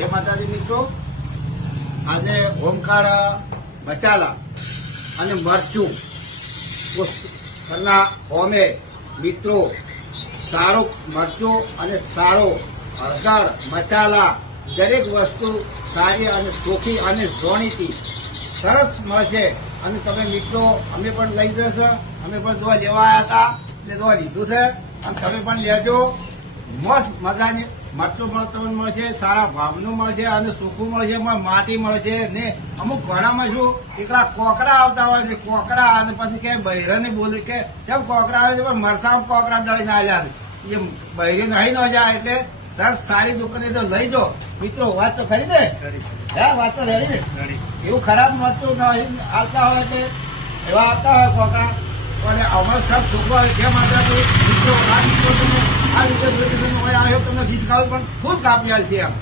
જય માતાજી મિત્રો. આજે ઓમકાર, મસાલા અને મરચું ઘરના હોમે મિત્રો સારો મરચું અને સારો હળદર, મસાલા દરેક વસ્તુ સારી અને ચોખ્ખી અને ઝોણીથી સરસ મળશે અને તમે મિત્રો, અમે પણ લઈ જશો. અમે પણ જોવા લેવા આવ્યા હતા. એટલે જોવા લીધું છે. અને તમે પણ લેજો. મસ્ત મજાની મટલું પણ તમને મળશે સારા ભાવનું મળશે અને સૂકું મળશે પણ માટી મળશે ને અમુક ઘણામાં શું એકલા કોકરા આવતા હોય છે કોકરા અને પછી કે બૈરાને બોલે કે કેમ કોકરા આવે છે પણ મરસામાં કોકરા દળીને આવ્યા છે એ બૈરી નહીં ન જાય એટલે સર સારી દુકાને તો લઈ જો. મિત્રો વાત તો ખરી ને? હે વાત તો રેડી ને? એવું ખરાબ મરચું નહીં આવતા હોય એટલે એવા આવતા હોય કોકરા. અને હમણાં સબ છોકરા કેમ આવતા મિત્રો તમે આવ્યો તમને ડિસ્કાઉન્ટ પણ ફૂલ કાપી છે એમ.